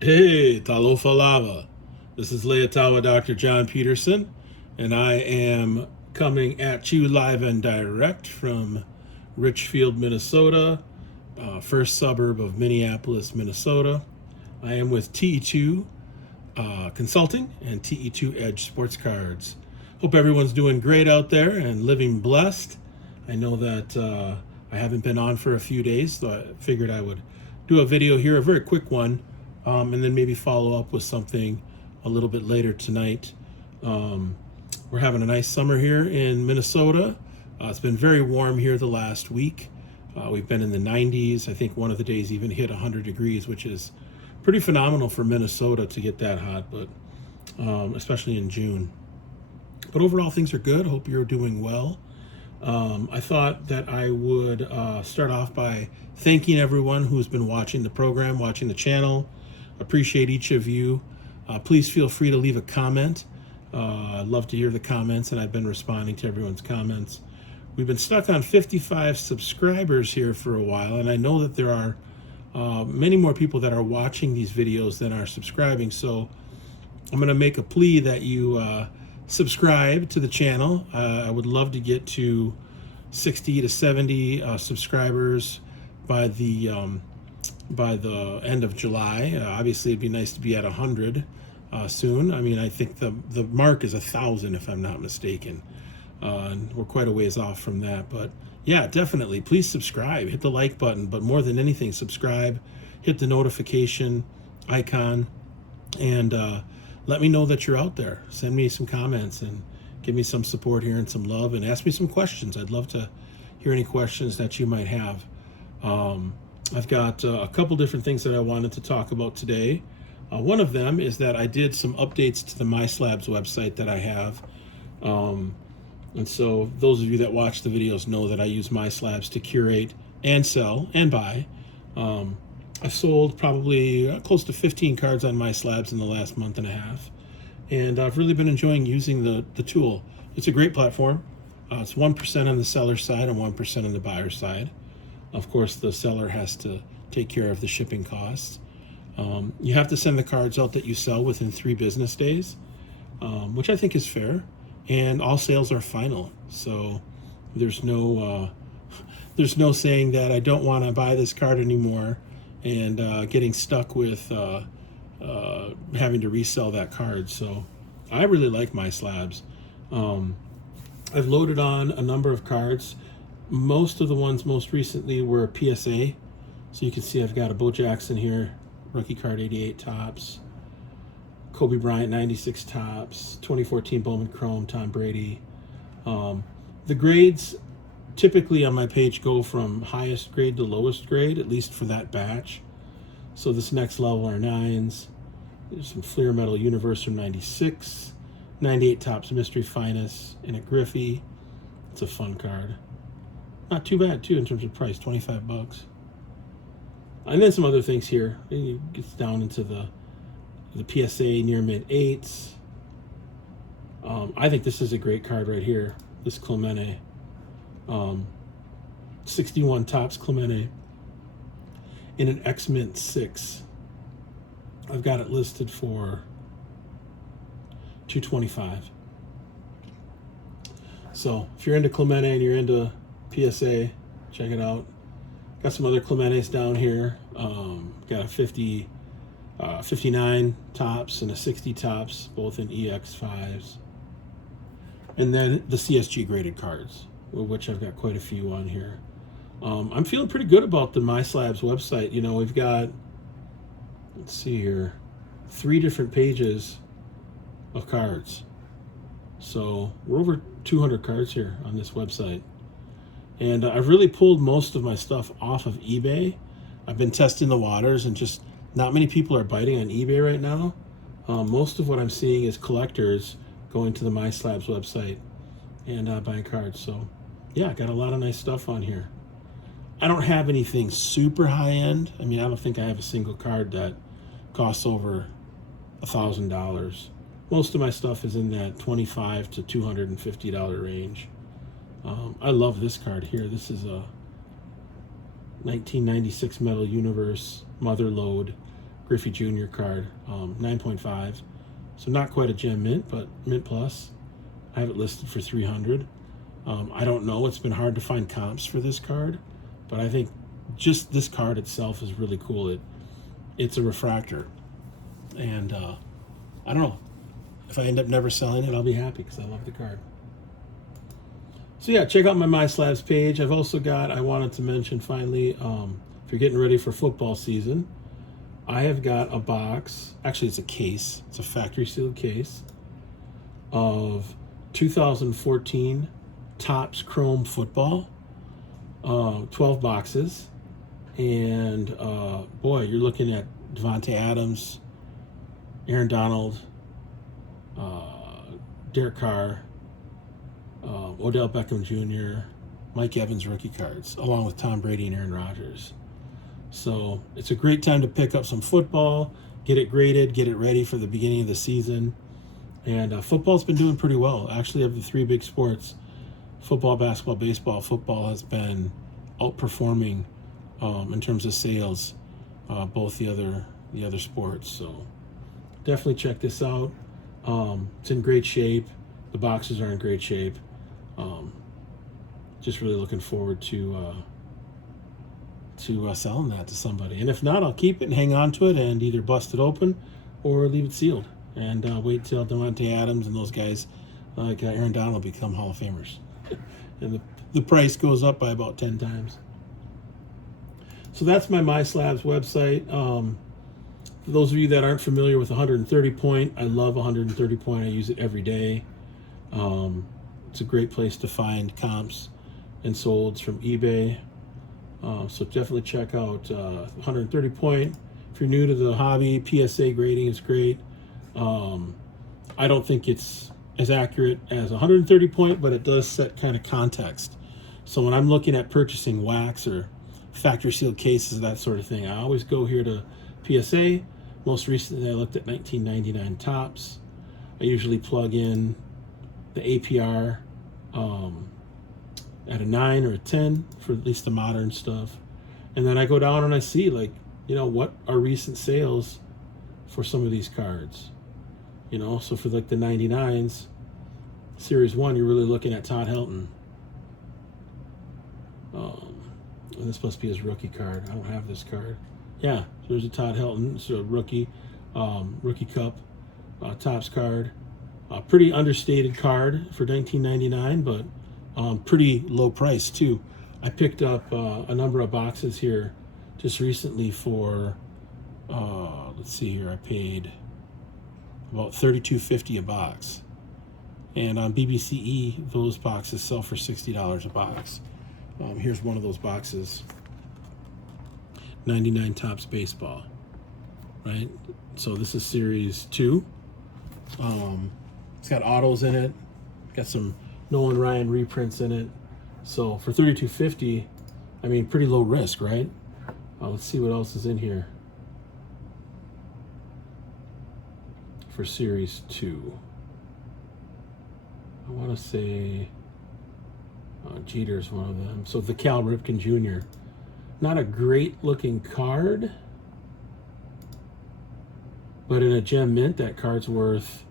Hey, Talofa Lava. This is Leotawa Dr. John Peterson, and I am coming at you live and direct from Richfield, Minnesota, first suburb of Minneapolis, Minnesota. I am with TE2 Consulting and TE2 Edge Sports Cards. Hope everyone's doing great out there and living blessed. I know that I haven't been on for a few days, so I figured I would do a video here, a very quick one, and then maybe follow up with something a little bit later tonight. We're having a nice summer here in Minnesota. It's been very warm here the last week. We've been in the 90s. I think one of the days even hit 100 degrees, which is pretty phenomenal for Minnesota to get that hot, but especially in June. But overall, things are good. Hope you're doing well. I thought that I would start off by thanking everyone who's been watching the program, watching the channel. Appreciate each of you. Please feel free to leave a comment. I'd love to hear the comments, and I've been responding to everyone's comments. We've been stuck on 55 subscribers here for a while, and I know that there are many more people that are watching these videos than are subscribing, so I'm going to make a plea that you subscribe to the channel. I would love to get to 60 to 70 subscribers by the end of July. Obviously, it'd be nice to be at 100 soon. I mean, I think the mark is 1,000 if I'm not mistaken. And we're quite a ways off from that, but yeah, definitely please subscribe, hit the like button, but more than anything, subscribe, hit the notification icon, and let me know that you're out there. Send me some comments and give me some support here and some love, and ask me some questions. I'd love to hear any questions that you might have. I've got a couple different things that I wanted to talk about today. One of them is that I did some updates to the MySlabs website that I have. And so those of you that watch the videos know that I use MySlabs to curate and sell and buy. I've sold probably close to 15 cards on MySlabs in the last month and a half. And I've really been enjoying using the tool. It's a great platform. It's 1% on the seller side and 1% on the buyer side. Of course, the seller has to take care of the shipping costs. You have to send the cards out that you sell within 3 business days, which I think is fair. And all sales are final, so there's no saying that I don't want to buy this card anymore and getting stuck with having to resell that card. So I really like MySlabs. I've loaded on a number of cards. Most of the ones most recently were PSA. So you can see I've got a Bo Jackson here, rookie card 88 tops. Kobe Bryant 96 tops, 2014 Bowman Chrome, Tom Brady. The grades typically on my page go from highest grade to lowest grade, at least for that batch. So this next level are 9s. There's some Fleer Metal Universe from 96, 98 tops Mystery Finest, and a Griffey. It's a fun card. Not too bad too in terms of price, $25. And then some other things here. It gets down into the PSA near mid 8s. I think this is a great card right here. This Clemente, 61 tops Clemente in an X-Mint 6. I've got it listed for $225. So if you're into Clemente and you're into PSA, check it out. Got some other Clementes down here. Got a 59 tops and a 60 tops, both in EX5s. And then the CSG graded cards, which I've got quite a few on here. I'm feeling pretty good about the MySlabs website. You know, we've got, let's see here, 3 different pages of cards. So we're over 200 cards here on this website. And I've really pulled most of my stuff off of eBay. I've been testing the waters, and just not many people are biting on eBay right now. Most of what I'm seeing is collectors going to the MySlabs website and buying cards. So yeah, got a lot of nice stuff on here. I don't have anything super high end. I mean, I don't think I have a single card that costs over $1,000. Most of my stuff is in that $25 to $250 range. I love this card here. This is a 1996 Metal Universe Motherlode Griffey Jr. card, 9.5. So not quite a gem mint, but mint plus. I have it listed for 300. I don't know. It's been hard to find comps for this card, but I think just this card itself is really cool. It's a refractor, and I don't know. If I end up never selling it, I'll be happy because I love the card. So yeah, check out my MySlabs page. I've also got, I wanted to mention finally, if you're getting ready for football season, I have got a box, actually it's a case, it's a factory sealed case of 2014 Topps Chrome Football, 12 boxes, and boy, you're looking at Devontae Adams, Aaron Donald, Derek Carr, Odell Beckham Jr., Mike Evans rookie cards, along with Tom Brady and Aaron Rodgers. So it's a great time to pick up some football, get it graded, get it ready for the beginning of the season. And football's been doing pretty well. Actually, of the three big sports, football, basketball, baseball, football has been outperforming in terms of sales both the other sports. So definitely check this out. It's in great shape. The boxes are in great shape. Just really looking forward to selling that to somebody. And if not, I'll keep it and hang on to it and either bust it open or leave it sealed and wait till Devontae Adams and those guys like Aaron Donald become Hall of Famers. And the price goes up by about 10 times. So that's my MySlabs website. For those of you that aren't familiar with 130 point, I love 130 point. I use it every day. It's a great place to find comps and solds from eBay. So definitely check out 130 point. If you're new to the hobby, Psa Grading is great. I don't think it's as accurate as 130 point, but it does set kind of context. So when I'm looking at purchasing wax or factory sealed cases, that sort of thing, I always go here to PSA. Most recently, I looked at 1999 Topps. I usually plug in the APR at a 9 or a 10 for at least the modern stuff. And then I go down and I see, like, what are recent sales for some of these cards? So for like the 99s, Series 1, you're really looking at Todd Hilton. This must be his rookie card. I don't have this card. Yeah, so there's a Todd Hilton. It's a rookie cup, Topps card. Pretty understated card for 1999, but pretty low price too. I picked up a number of boxes here just recently for, let's see here, I paid about $32.50 a box. And on BBCE, those boxes sell for $60 a box. Here's one of those boxes. 99 Topps Baseball, right? So this is Series 2. It's got autos in it. Got some Nolan Ryan reprints in it. So for $32.50, I mean, pretty low risk, right? Let's see what else is in here for Series 2. I want to say Jeter's one of them. So the Cal Ripken Jr. Not a great looking card, but in a gem mint, that card's worth,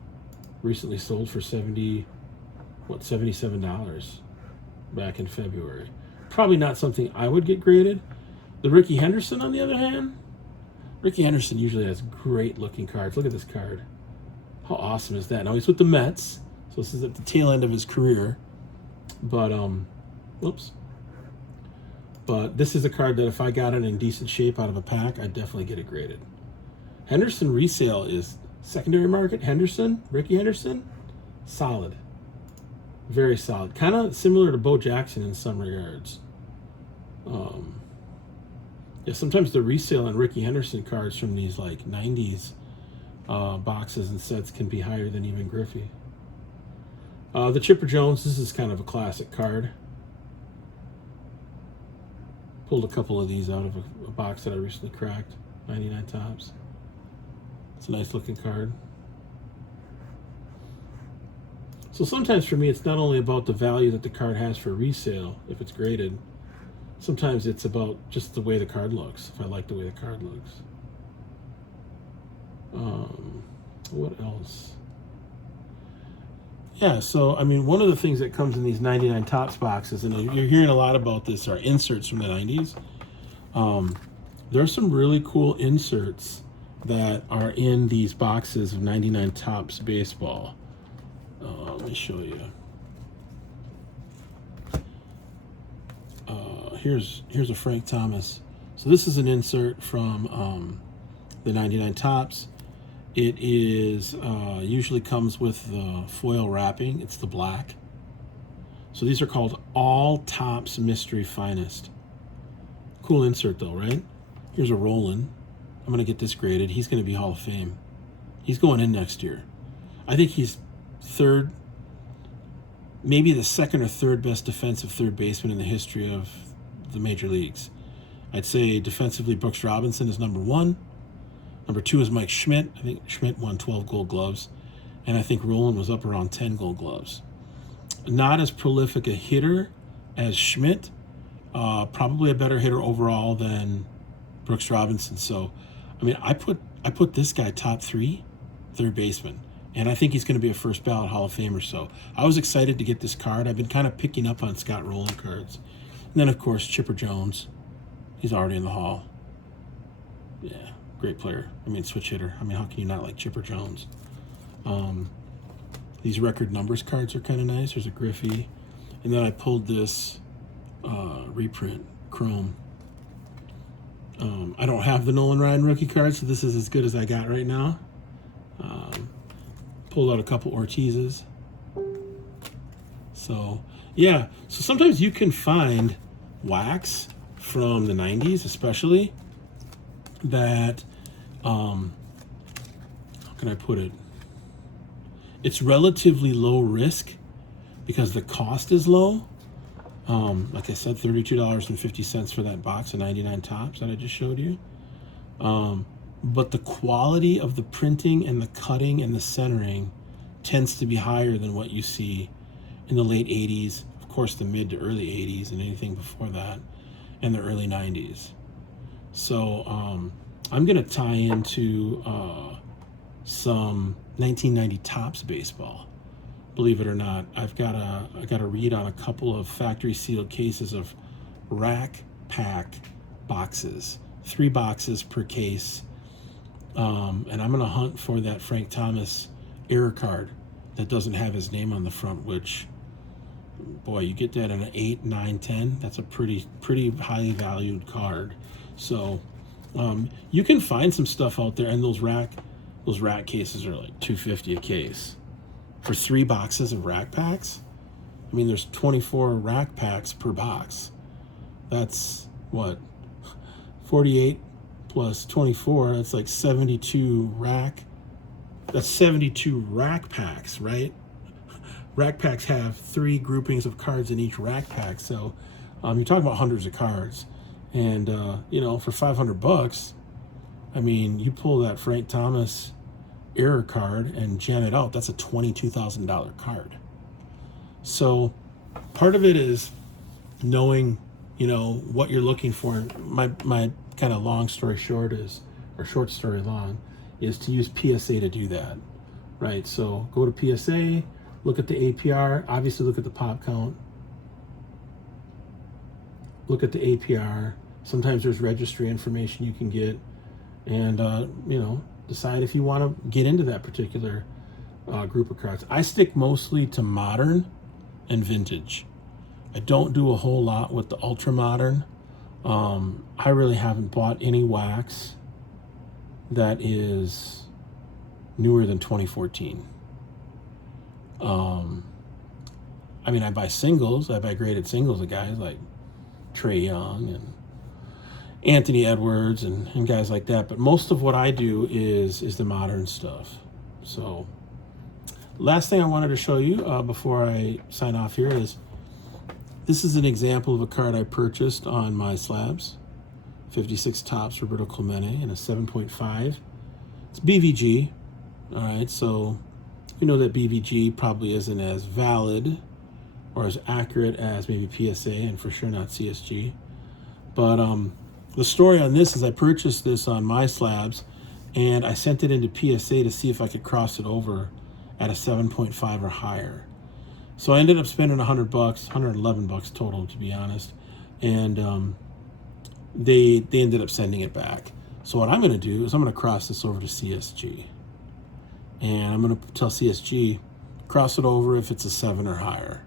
recently sold for $77 back in February. Probably not something I would get graded. The Ricky Henderson, on the other hand, Ricky Henderson usually has great looking cards. Look at this card. How awesome is that? Now he's with the Mets, so this is at the tail end of his career. But whoops. But this is a card that if I got it in decent shape out of a pack, I'd definitely get it graded. Henderson resale is secondary market. Henderson, Ricky Henderson, solid. Very solid. Kind of similar to Bo Jackson in some regards. Yeah, sometimes the resale on Ricky Henderson cards from these like 90s boxes and sets can be higher than even Griffey. The Chipper Jones, this is kind of a classic card. Pulled a couple of these out of a box that I recently cracked. 99 Topps. It's a nice looking card. So sometimes for me, it's not only about the value that the card has for resale, if it's graded. Sometimes it's about just the way the card looks, if I like the way the card looks. What else? Yeah, so I mean, one of the things that comes in these 99 Tops boxes, and you're hearing a lot about this, are inserts from the 90s. There's some really cool inserts that are in these boxes of 99 Tops baseball. Let me show you. Here's a Frank Thomas. So this is an insert from the 99 Tops. It is usually comes with the foil wrapping. It's the black. So these are called All Tops Mystery Finest. Cool insert though, right? Here's a Roland. I'm going to get this graded. He's going to be Hall of Fame. He's going in next year. I think he's third, maybe the second or third best defensive third baseman in the history of the major leagues. I'd say defensively Brooks Robinson is number one. Number two is Mike Schmidt. I think Schmidt won 12 Gold Gloves. And I think Roland was up around 10 Gold Gloves. Not as prolific a hitter as Schmidt. Probably a better hitter overall than Brooks Robinson. So, I mean, I put this guy top 3 third baseman. And I think he's going to be a first ballot Hall of Famer. So I was excited to get this card. I've been kind of picking up on Scott Rowland cards. And then, of course, Chipper Jones. He's already in the Hall. Yeah, great player. I mean, switch hitter. I mean, how can you not like Chipper Jones? These record numbers cards are kind of nice. There's a Griffey. And then I pulled this reprint, Chrome. I don't have the Nolan Ryan rookie card, so this is as good as I got right now. Pulled out a couple Ortizes. So, yeah. So sometimes you can find wax from the 90s, especially, that, how can I put it? It's relatively low risk because the cost is low. Like I said, $32.50 for that box of 99 Tops that I just showed you. But the quality of the printing and the cutting and the centering tends to be higher than what you see in the late 80s, of course the mid to early 80s and anything before that, and the early 90s. So I'm going to tie into some 1990 Tops baseball. Believe it or not, I got a read on a couple of factory sealed cases of rack pack boxes, 3 boxes per case. And I'm going to hunt for that Frank Thomas error card that doesn't have his name on the front, which, boy, you get that in an 8, 9, 10. That's a pretty highly valued card. So you can find some stuff out there, and those rack cases are like $250 a case for 3 boxes of rack packs. I mean, there's 24 rack packs per box. That's what, 48 plus 24. That's like 72 rack. That's 72 rack packs, right? Rack packs have 3 groupings of cards in each rack pack. So you're talking about hundreds of cards. And, you know, for $500, I mean, you pull that Frank Thomas error card and jam it out, that's a $22,000 card. So part of it is knowing, you know, what you're looking for. My kind of long story short is, or short story long, is to use PSA to do that, right? So go to PSA, look at the APR, obviously look at the pop count, look at the APR. Sometimes there's registry information you can get, and you know, decide if you want to get into that particular group of cards. I stick mostly to modern and vintage. I don't do a whole lot with the ultra modern. I really haven't bought any wax that is newer than 2014. I mean, I buy singles. I buy graded singles of guys like Trey Young and Anthony Edwards and guys like that. But most of what I do is the modern stuff. So last thing I wanted to show you before I sign off here is this is an example of a card I purchased on my slabs. 56 Tops Roberto Clemente in a 7.5. It's BVG. All right, so you know that BVG probably isn't as valid or as accurate as maybe PSA, and for sure not CSG. But the story on this is I purchased this on my slabs, and I sent it into PSA to see if I could cross it over at a 7.5 or higher. So I ended up spending $100, $111 total, to be honest, and they ended up sending it back. So what I'm going to do is I'm going to cross this over to CSG, and I'm going to tell CSG, cross it over if it's a 7 or higher,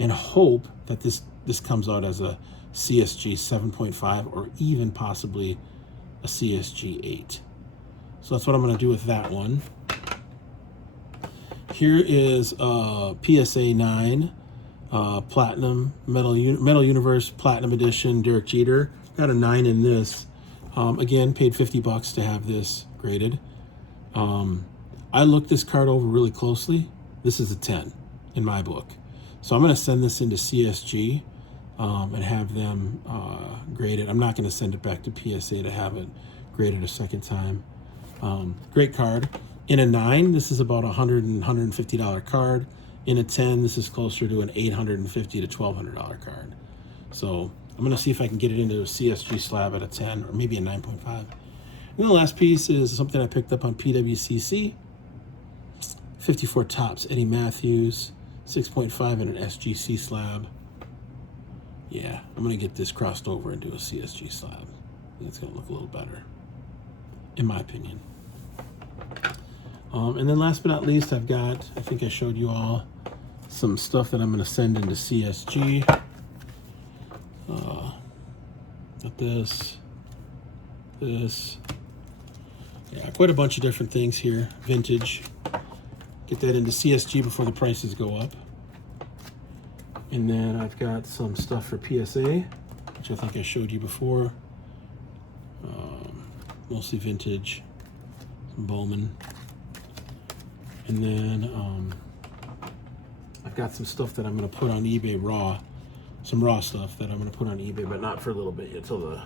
and hope that this comes out as a CSG 7.5 or even possibly a CSG 8. So that's what I'm going to do with that one. Here is PSA 9 Platinum Metal Universe Platinum Edition Derek Jeter. Got a 9 in this. Again, paid $50 to have this graded. I looked this card over really closely. This is a 10 in my book. So I'm going to send this into CSG and have them grade it. I'm not going to send it back to PSA to have it graded a second time. Great card. In a 9, this is about $150 card. In a 10, this is closer to an $850 to $1,200 card. So I'm going to see if I can get it into a CSG slab at a 10 or maybe a 9.5. And then the last piece is something I picked up on PWCC. 54 Topps Eddie Matthews, 6.5 in an SGC slab. Yeah, I'm going to get this crossed over into a CSG slab. It's going to look a little better, in my opinion. And then last but not least, I've got, I think I showed you all, some stuff that I'm going to send into CSG. Got this. Yeah, quite a bunch of different things here. Vintage. Get that into CSG before the prices go up. And then I've got some stuff for PSA, which I think I showed you before. Mostly vintage. Some Bowman. And then I've got some stuff that I'm going to put on eBay raw. Some raw stuff that I'm going to put on eBay, but not for a little bit yet, until the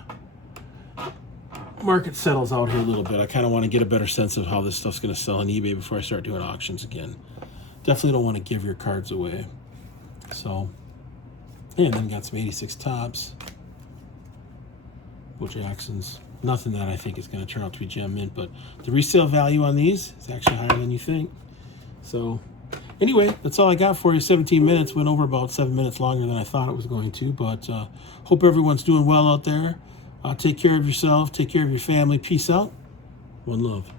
market settles out here a little bit. I kind of want to get a better sense of how this stuff's going to sell on eBay before I start doing auctions again. Definitely don't want to give your cards away. So, and then got some 86 Topps. Bo Jacksons. Nothing that I think is going to turn out to be gem mint, but the resale value on these is actually higher than you think. So anyway, that's all I got for you. 17 minutes, went over about 7 minutes longer than I thought it was going to, but hope everyone's doing well out there. Take care of yourself, take care of your family. Peace out. One love.